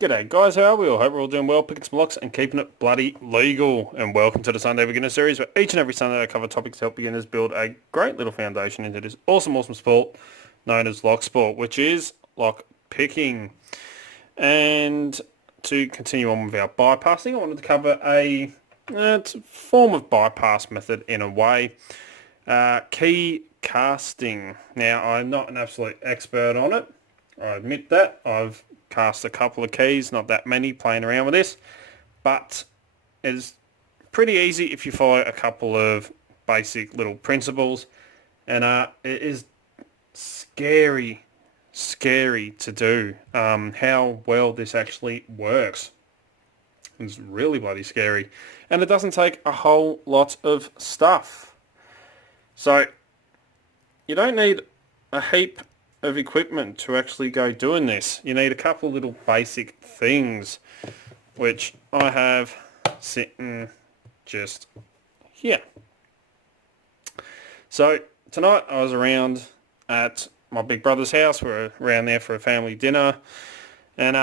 G'day guys, how are we all? Hope we're all doing well, picking some locks and keeping it bloody legal. And welcome to the Sunday Beginner Series, where each and every Sunday I cover topics to help beginners build a great little foundation into this awesome sport known as Locksport, which is lock picking. And to continue on with our bypassing, I wanted to cover it's a form of bypass method in a way. Key casting. Now, I'm not an absolute expert on it. I admit that. I've cast a couple of keys, not that many, playing around with this, but it's pretty easy if you follow a couple of basic little principles, and it is scary to do how well this actually works. It's really bloody scary, and it doesn't take a whole lot of stuff. So you don't need a heap of equipment to actually go doing this. You need a couple of little basic things, which I have sitting just here. So tonight I was around at my big brother's house. We're around there for a family dinner, and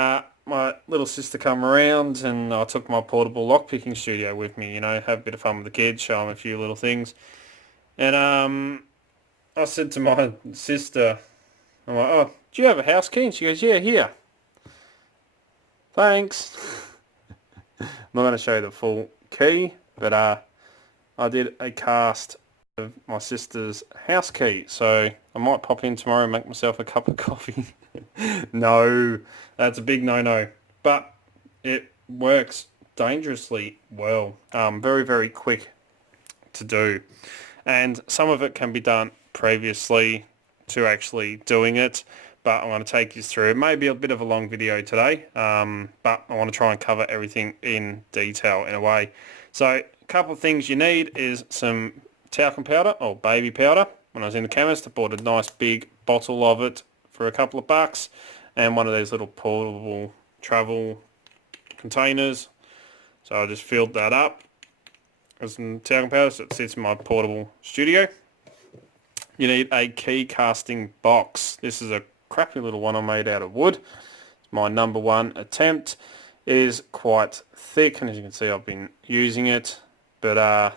my little sister come around, and I took my portable lockpicking studio with me, have a bit of fun with the kids, show them a few little things. And I said to my sister, I'm like, oh, do you have a house key? And she goes, yeah, here. Thanks. I'm not going to show you the full key, but I did a cast of my sister's house key. So I might pop in tomorrow and make myself a cup of coffee. No, that's a big no-no. But it works dangerously well. Very quick to do. And some of it can be done previously to actually doing it, but I'm going to take you through. It may be a bit of a long video today, but I want to try and cover everything in detail in a way. So a couple of things you need is some talcum powder or baby powder. When I was in the chemist, I bought a nice big bottle of it for a couple of bucks, and one of these little portable travel containers. So I just filled that up with some talcum powder, so it sits in my portable studio. You need a key casting box. This is a crappy little one I made out of wood. It's my number one attempt. It is quite thick, and as you can see I've been using it. But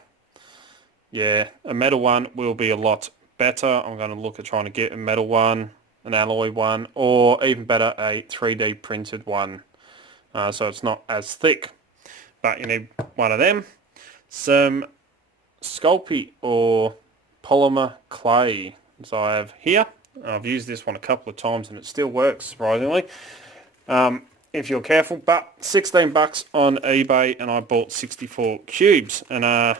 yeah, a metal one will be a lot better. I'm going to look at trying to get a metal one, an alloy one, or even better, a 3D printed one. So it's not as thick. But you need one of them. Some Sculpey or polymer clay. So I have here. I've used this one a couple of times and it still works, surprisingly. If you're careful, but 16 bucks on eBay, and I bought 64 cubes, and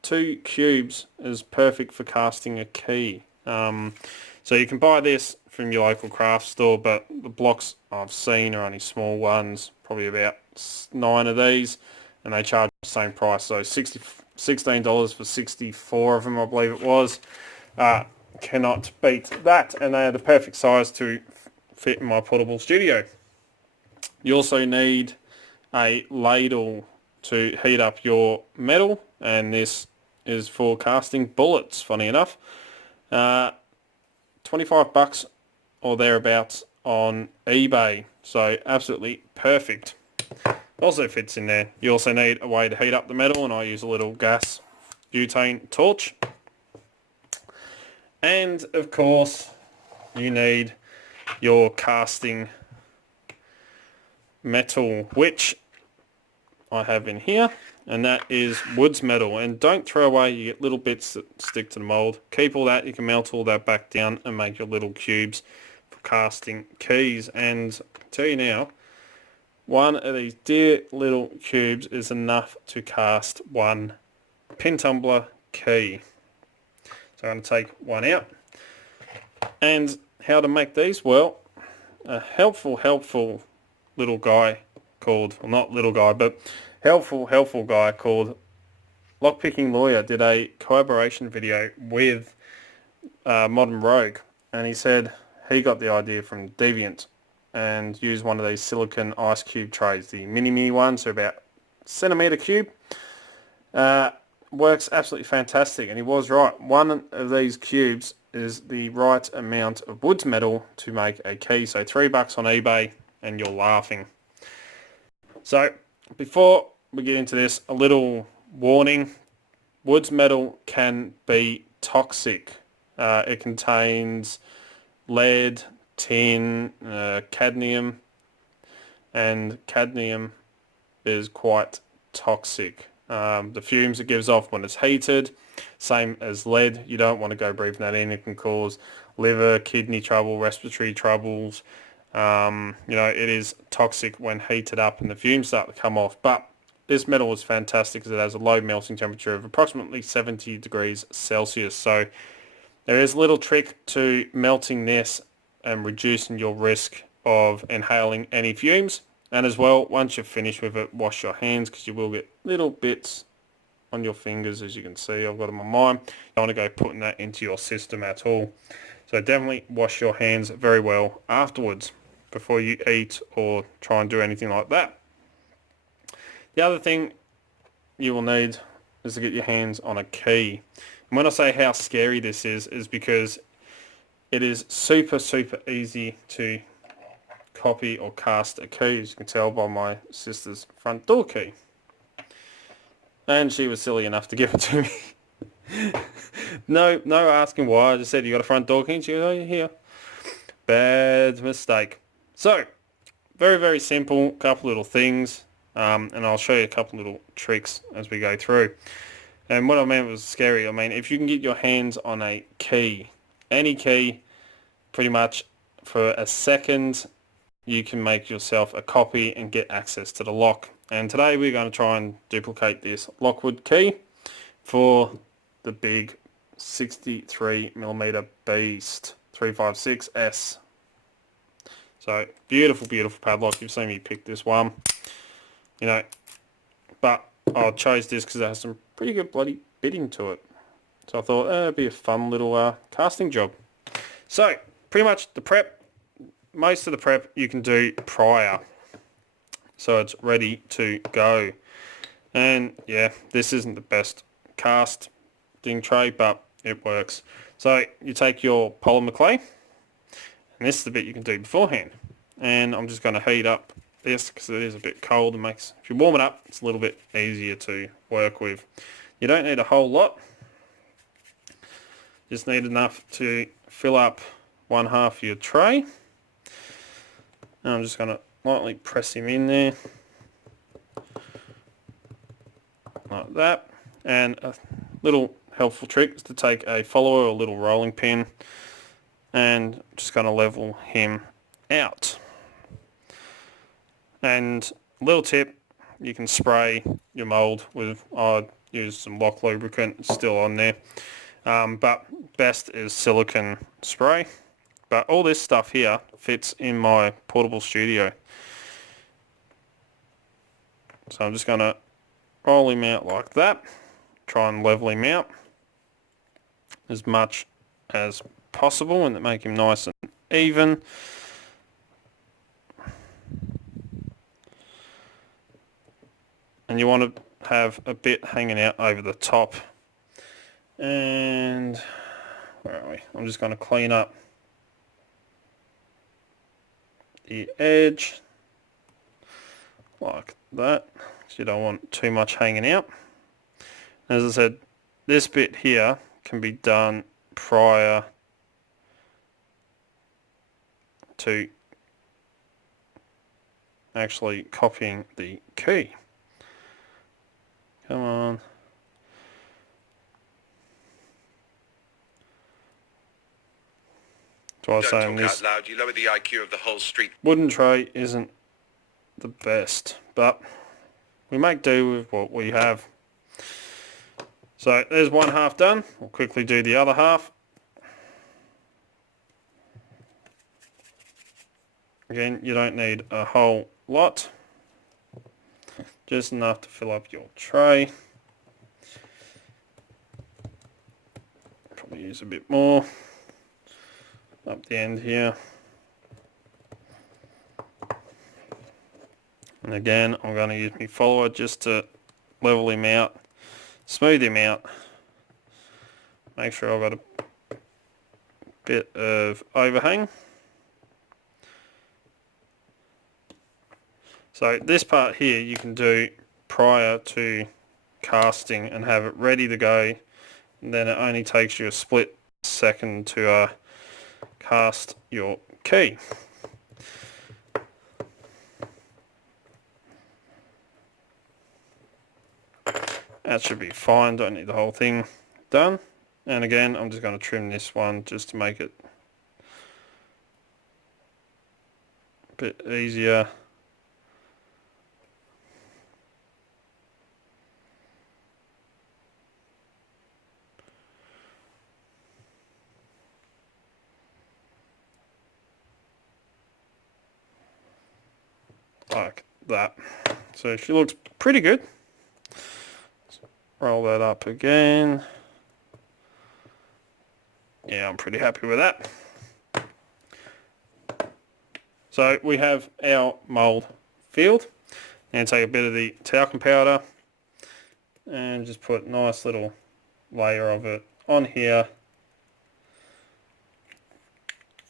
2 cubes is perfect for casting a key. So you can buy this from your local craft store, but the blocks I've seen are only small ones, probably about 9 of these, and they charge the same price. So $16 for 64 of them, I believe it was. Cannot beat that, and they are the perfect size to fit in my portable studio. You also need a ladle to heat up your metal, and this is for casting bullets, funny enough. 25 bucks or thereabouts on eBay, so absolutely perfect. Also fits in there. You also need a way to heat up the metal, and I use a little gas butane torch. And of course you need your casting metal, which I have in here, and that is woods metal. And don't throw away, you get little bits that stick to the mould. Keep all that, you can melt all that back down and make your little cubes for casting keys. And I'll tell you now, one of these dear little cubes is enough to cast one pin tumbler key. So I'm going to take one out. And how to make these? Well, a helpful little guy called, well, not little guy, but helpful guy called Lockpicking Lawyer did a collaboration video with Modern Rogue, and he said he got the idea from Deviant and used one of these silicon ice cube trays, the mini ones, so about centimetre cube. Works absolutely fantastic, and he was right. One of these cubes is the right amount of woods metal to make a key. So $3 on eBay, and you're laughing. So before we get into this, a little warning. Woods metal can be toxic. It contains lead, tin, cadmium, and cadmium is quite toxic. The fumes it gives off when it's heated, same as lead, you don't want to go breathing that in. It can cause liver, kidney trouble, respiratory troubles. It is toxic when heated up and the fumes start to come off. But this metal is fantastic because it has a low melting temperature of approximately 70 degrees Celsius. So there is a little trick to melting this and reducing your risk of inhaling any fumes. And as well, once you're finished with it, wash your hands because you will get little bits on your fingers, as you can see. I've got them on mine. You don't want to go putting that into your system at all. So definitely wash your hands very well afterwards before you eat or try and do anything like that. The other thing you will need is to get your hands on a key. And when I say how scary this is because it is super, super easy to copy or cast a key, as you can tell by my sister's front door key. And she was silly enough to give it to me. No asking why. I just said, you got a front door key? And she goes, oh, you're here. Bad mistake. So, very, very simple. Couple little things. And I'll show you a couple little tricks as we go through. And what I meant was scary. I mean, if you can get your hands on a key, any key, pretty much for a second, you can make yourself a copy and get access to the lock. And today we're going to try and duplicate this Lockwood key for the big 63mm beast 356S. So beautiful, beautiful padlock. You've seen me pick this one, but I chose this because it has some pretty good bloody bitting to it. So I thought it'd be a fun little casting job. So pretty much the prep, most of the prep you can do prior, so it's ready to go. And yeah, this isn't the best casting tray, but it works. So you take your polymer clay, and this is the bit you can do beforehand. And I'm just going to heat up this because it is a bit cold. If you warm it up, it's a little bit easier to work with. You don't need a whole lot. Just need enough to fill up one half of your tray. And I'm just going to lightly press him in there like that. And a little helpful trick is to take a follower or a little rolling pin and just going to level him out. And a little tip, you can spray your mould with, I use some Lock lubricant, it's still on there, but best is silicone spray. But all this stuff here fits in my portable studio. So I'm just going to roll him out like that, try and level him out as much as possible and make him nice and even. And you want to have a bit hanging out over the top. And where are we? I'm just going to clean up the edge like that, so you don't want too much hanging out. As I said, this bit here can be done prior to actually copying the key. Come on. So I was saying this out loud, you lower the IQ of the whole street. Wooden tray isn't the best, but we make do with what we have. So there's one half done. We'll quickly do the other half. Again, you don't need a whole lot, just enough to fill up your tray. Probably use a bit more up the end here. And again, I'm going to use my follower just to level him out, smooth him out, make sure I've got a bit of overhang. So this part here you can do prior to casting and have it ready to go, and then it only takes you a split second to cast your key. That should be fine, don't need the whole thing done. And again, I'm just going to trim this one just to make it a bit easier. Like that. So she looks pretty good. Roll that up again. Yeah, I'm pretty happy with that. So we have our mould filled. And take a bit of the talcum powder and just put a nice little layer of it on here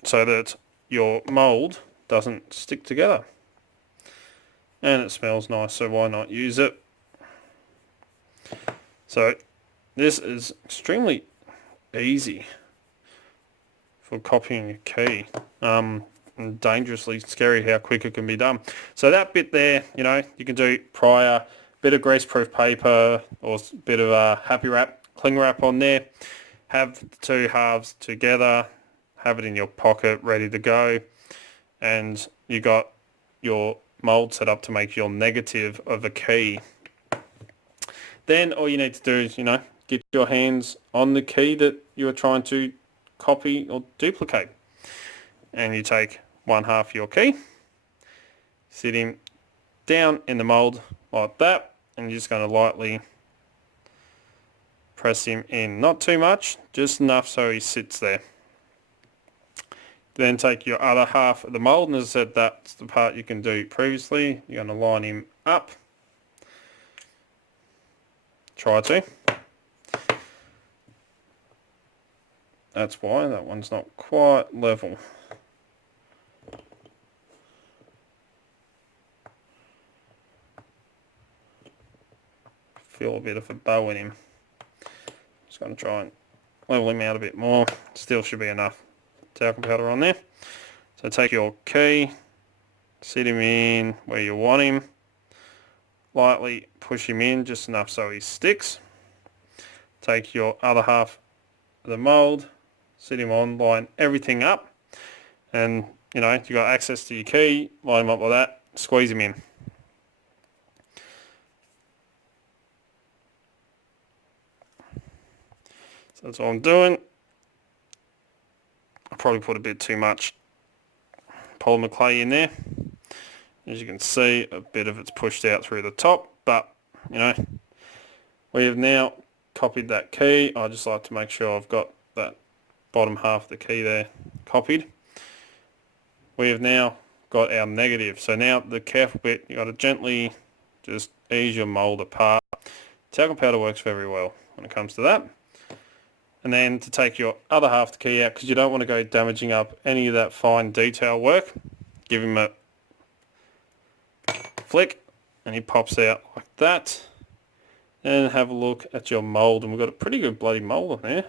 so that your mould doesn't stick together. And it smells nice, so why not use it? So this is extremely easy for copying a key. And dangerously scary how quick it can be done. So that bit there, you know, you can do prior, bit of greaseproof paper or a bit of a happy wrap, cling wrap on there. Have the two halves together, have it in your pocket ready to go, and you got your mold set up to make your negative of a key. Then all you need to do is, you know, get your hands on the key that you are trying to copy or duplicate. And you take one half your key, sit him down in the mold like that, and you're just going to lightly press him in. Not too much, just enough so he sits there. Then take your other half of the mold, and as I said, that's the part you can do previously. You're going to line him up. Try to. That's why that one's not quite level. Feel a bit of a bow in him. Just going to try and level him out a bit more. Still should be enough talcum powder on there. So take your key, sit him in where you want him, lightly push him in just enough so he sticks. Take your other half of the mould, sit him on, line everything up, and you know, you got access to your key, line him up like that, squeeze him in. So that's all I'm doing. I probably put a bit too much polymer clay in there. As you can see, a bit of it's pushed out through the top, but you know, we have now copied that key. I just like to make sure I've got that bottom half of the key there copied. We have now got our negative. So now the careful bit, you got to gently just ease your mold apart. Talcum powder works very well when it comes to that. And then to take your other half of the key out, because you don't want to go damaging up any of that fine detail work, give him a flick and he pops out like that. And have a look at your mould, and we've got a pretty good bloody mould on there.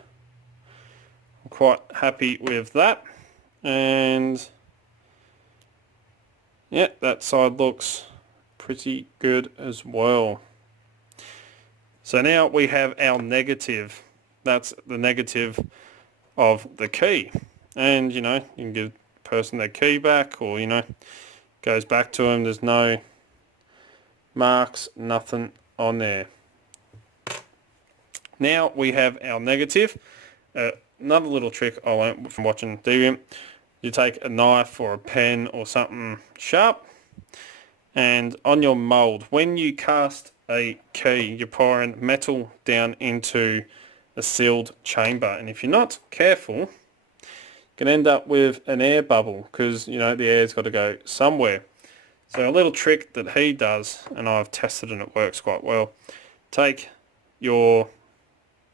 I'm quite happy with that. And yeah, that side looks pretty good as well. So now we have our negative. That's the negative of the key. And, you know, you can give the person their key back, or, you know, goes back to them. There's no marks, nothing on there. Now we have our negative. Another little trick I learned from watching Deviant. You take a knife or a pen or something sharp, and on your mould, when you cast a key, you're pouring metal down into a sealed chamber, and if you're not careful, you can end up with an air bubble, because you know the air's got to go somewhere. So a little trick that he does, and I've tested and it works quite well, take your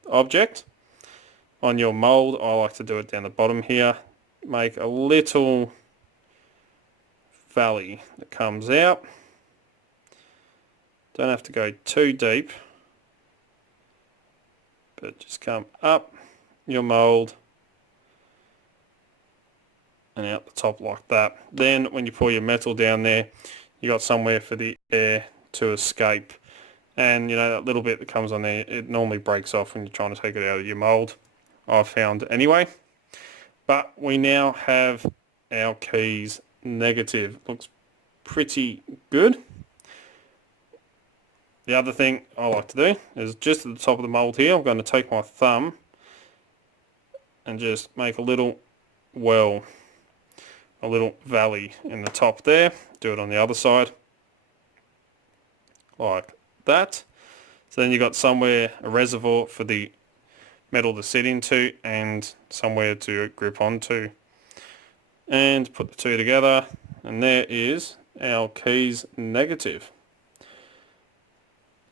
object on your mould, I like to do it down the bottom here, make a little valley that comes out, Don't have to go too deep, but just come up your mould and out the top like that. Then when you pour your metal down there, you got somewhere for the air to escape. And you know, that little bit that comes on there, it normally breaks off when you're trying to take it out of your mould, I've found anyway. But we now have our keys negative. Looks pretty good. The other thing I like to do is just at the top of the mould here, I'm going to take my thumb and just make a little well, a little valley in the top there. Do it on the other side, like that. So then you've got somewhere, a reservoir for the metal to sit into and somewhere to grip onto. And put the two together, and there is our keys negative.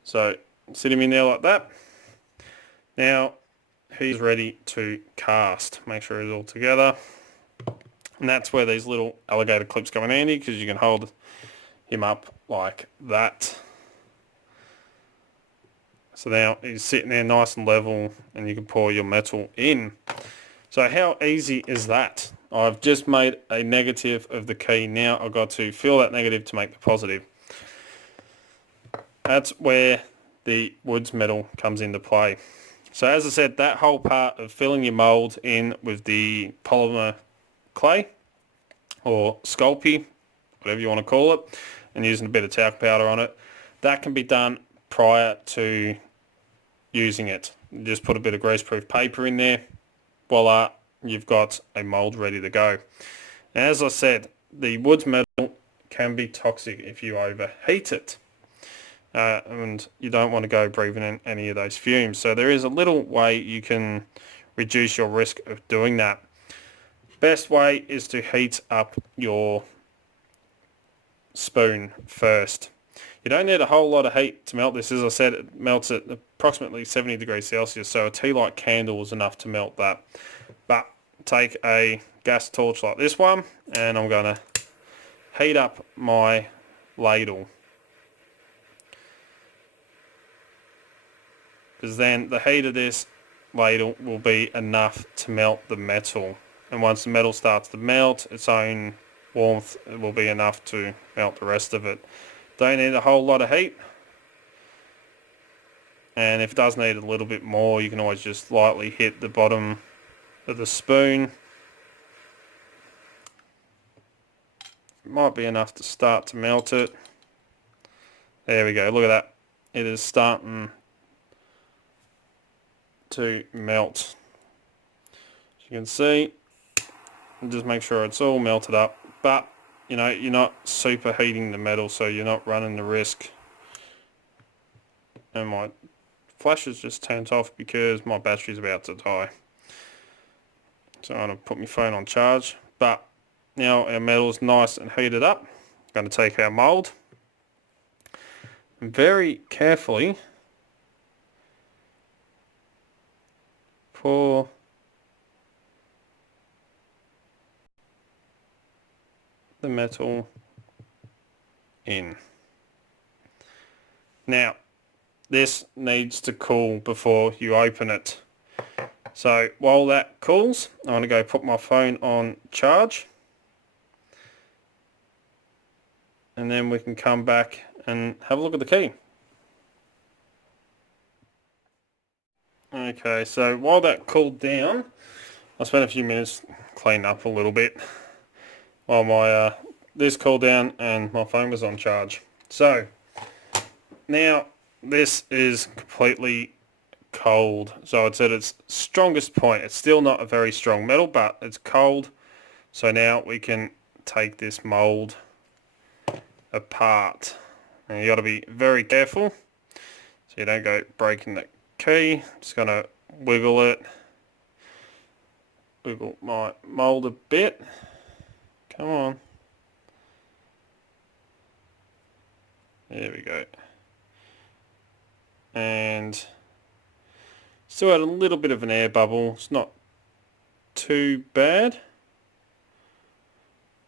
So sit him in there like that. Now he's ready to cast. Make sure he's all together. And that's where these little alligator clips come in handy, because you can hold him up like that. So now he's sitting there nice and level, and you can pour your metal in. So how easy is that? I've just made a negative of the key. Now I've got to fill that negative to make the positive. That's where the woods metal comes into play. So as I said, that whole part of filling your mould in with the polymer clay or Sculpey, whatever you want to call it, and using a bit of talc powder on it, that can be done prior to using it. You just put a bit of greaseproof paper in there, voila, you've got a mould ready to go. And as I said, the woods metal can be toxic if you overheat it. And you don't want to go breathing in any of those fumes. So there is a little way you can reduce your risk of doing that. Best way is to heat up your spoon first. You don't need a whole lot of heat to melt this. As I said, it melts at approximately 70 degrees Celsius, so a tea light candle is enough to melt that. But take a gas torch like this one, and I'm going to heat up my ladle. Because then the heat of this ladle will be enough to melt the metal. And once the metal starts to melt, its own warmth will be enough to melt the rest of it. Don't need a whole lot of heat. And if it does need a little bit more, you can always just lightly hit the bottom of the spoon. It might be enough to start to melt it. There we go, look at that. It is starting to melt. As you can see, and just make sure it's all melted up. But, you know, you're not superheating the metal, so you're not running the risk. And my flash is just turned off because my battery's about to die. So I'm going to put my phone on charge. But now our metal's nice and heated up. I'm going to take our mould and very carefully pour the metal in. Now, this needs to cool before you open it. So while that cools, I'm going to go put my phone on charge. And then we can come back and have a look at the key. Okay, so while that cooled down, I spent a few minutes cleaning up a little bit while my this cooled down and my phone was on charge. So now this is completely cold, so it's at its strongest point. It's still not a very strong metal, but it's cold. So now we can take this mold apart, and you got to be very careful so you don't go breaking the key. Just gonna wiggle it, wiggle my mold a bit. Come on. There we go. And still had a little bit of an air bubble. It's not too bad,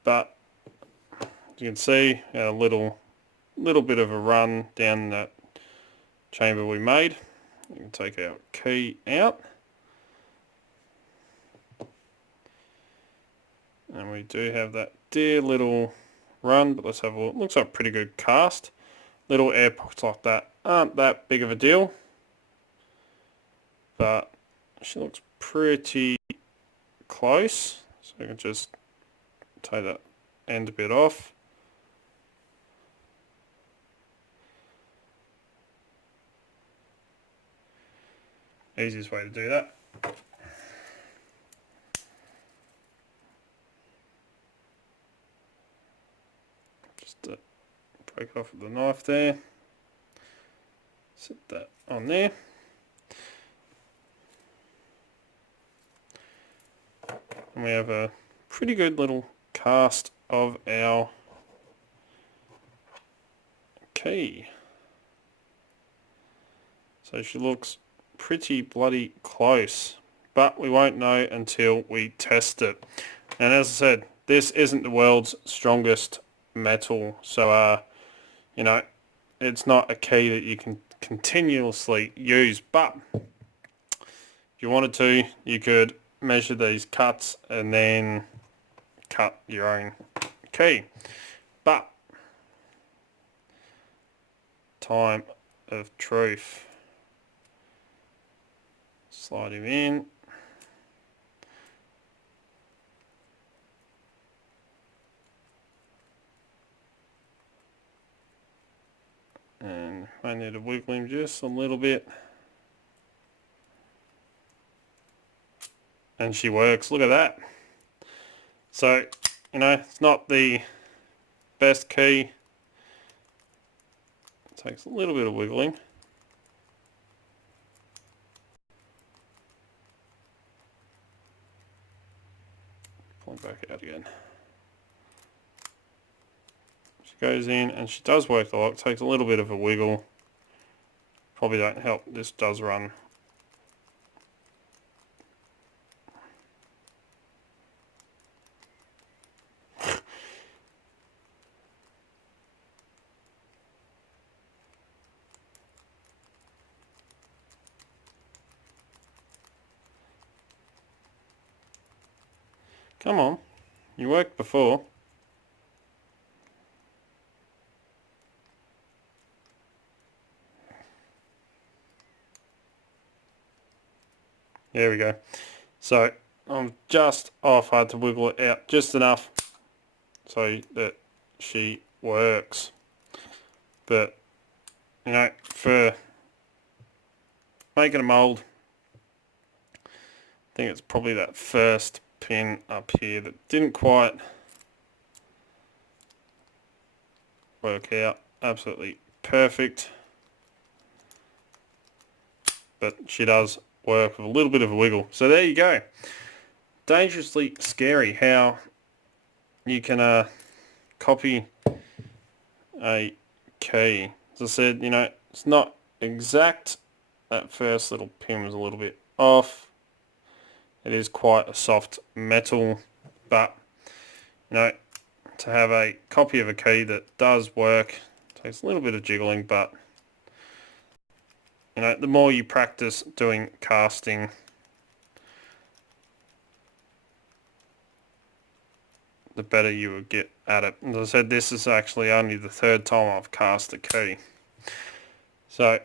but you can see a little little bit of a run down that chamber we made. We can take our key out. And we do have that dear little run, but let's have a look. Looks like a pretty good cast. Little air pockets like that aren't that big of a deal, but she looks pretty close. So we can just take that end a bit off. Easiest way to do that. Just break it off with the knife there. Set that on there. And we have a pretty good little cast of our key. So she looks pretty bloody close, but we won't know until we test it. And as I said, this isn't the world's strongest metal, so you know, it's not a key that you can continuously use, but if you wanted to, you could measure these cuts and then cut your own key. But time of truth. Slide him in. And I need to wiggle him just a little bit. And she works. Look at that. So, you know, it's not the best key. It takes a little bit of wiggling. Pull it back out again. She goes in and she does work the lock. Takes a little bit of a wiggle. Probably don't help. This does run. Come on, you worked before. There we go. So I'm just off. I had to wiggle it out just enough so that she works. But, you know, for making a mould, I think it's probably that first pin up here that didn't quite work out. Absolutely perfect. But she does work with a little bit of a wiggle. So there you go. Dangerously scary how you can copy a key. As I said, you know, it's not exact. That first little pin was a little bit off. It is quite a soft metal, but you know, to have a copy of a key that does work takes a little bit of jiggling, but you know, the more you practice doing casting, the better you will get at it. As I said, this is actually only the third time I've cast a key. So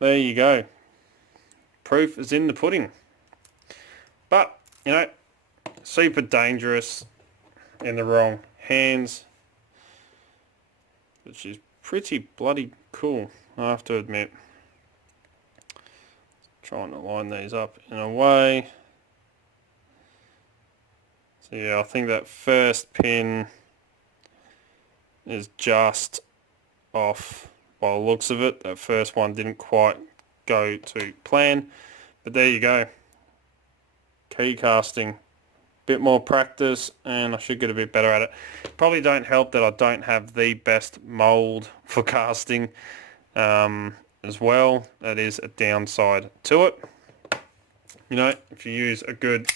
there you go. Proof is in the pudding. But, you know, super dangerous in the wrong hands. But she's pretty bloody cool, I have to admit. Trying to line these up in a way. So yeah, I think that first pin is just off by the looks of it. That first one didn't quite go to plan. But there you go. Key casting, bit more practice and I should get a bit better at it. Probably don't help that I don't have the best mould for casting as well. That is a downside to it. You know, if you use a good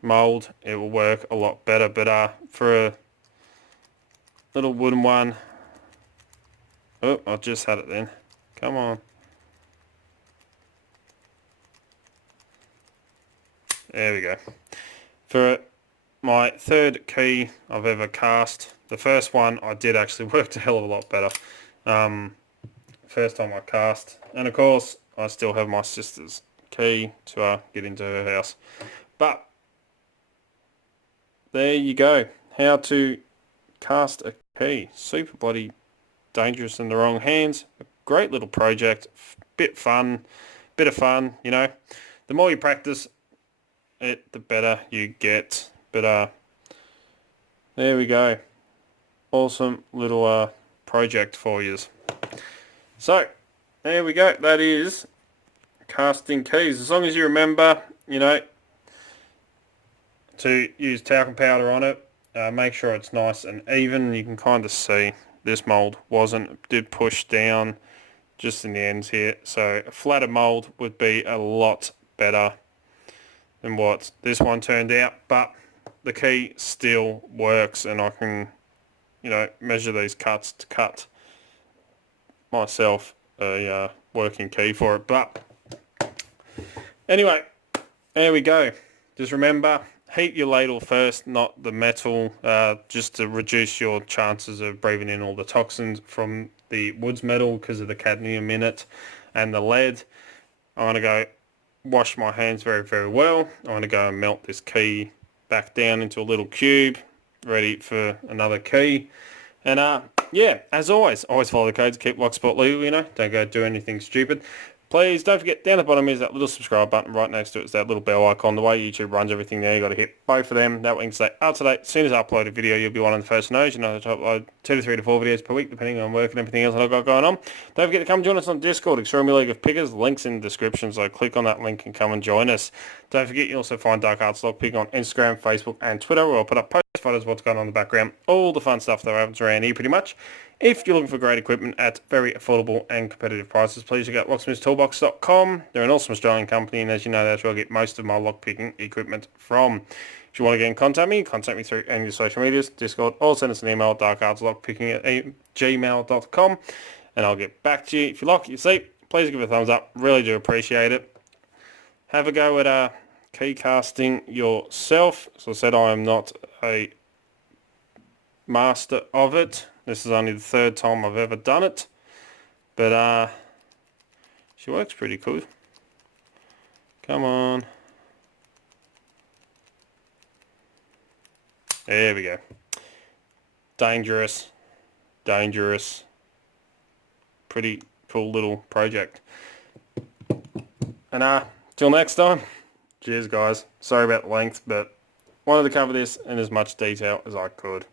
mould, it will work a lot better. But for little wooden one. Oh, I just had it then. Come on. There we go. For my third key I've ever cast, the first one I did actually work a hell of a lot better. First time I cast, and of course I still have my sister's key to get into her house. But there you go, how to cast a key. Super bloody dangerous in the wrong hands. A great little project, bit of fun, you know. The more you practice it, the better you get. But there we go, awesome little project for you. So there we go, that is casting keys. As long as you remember, you know, to use talcum powder on it, make sure it's nice and even. You can kind of see this mould did push down just in the ends here, so a flatter mould would be a lot better than what this one turned out, but the key still works, and I can, you know, measure these cuts to cut myself a working key for it. But anyway, there we go. Just remember, heat your ladle first, not the metal, just to reduce your chances of breathing in all the toxins from the woods metal because of the cadmium in it and the lead. I'm going to go wash my hands very, very well. I'm going to go and melt this key back down into a little cube, ready for another key. And yeah, as always follow the codes, keep Locksport legal, you know, don't go do anything stupid. Please don't forget, down the bottom is that little subscribe button. Right next to it is that little bell icon. The way YouTube runs everything there, you got to hit both of them. That way you can stay up to date. As soon as I upload a video, you'll be one of the first to know. You know, I upload 2 to 3 to 4 videos per week, depending on work and everything else that I've got going on. Don't forget to come join us on Discord, Extreme League of Pickers. Links in the description, so click on that link and come and join us. Don't forget, you also find Dark Arts Lockpicking on Instagram, Facebook, and Twitter, where I'll put up post photos, what's going on in the background, all the fun stuff that happens around here, pretty much. If you're looking for great equipment at very affordable and competitive prices, please check out locksmithstoolbox.com. They're an awesome Australian company, and as you know, that's where I get most of my lockpicking equipment from. If you want to get in contact me through any of your social medias, Discord, or send us an email, darkartslockpicking@gmail.com, and I'll get back to you. If you like what you see, please give it a thumbs up. Really do appreciate it. Have a go at key casting yourself. As I said, I am not a master of it. This is only the third time I've ever done it, but she works pretty cool. Come on. There we go. Dangerous. Pretty cool little project. And till next time, cheers guys. Sorry about the length, but wanted to cover this in as much detail as I could.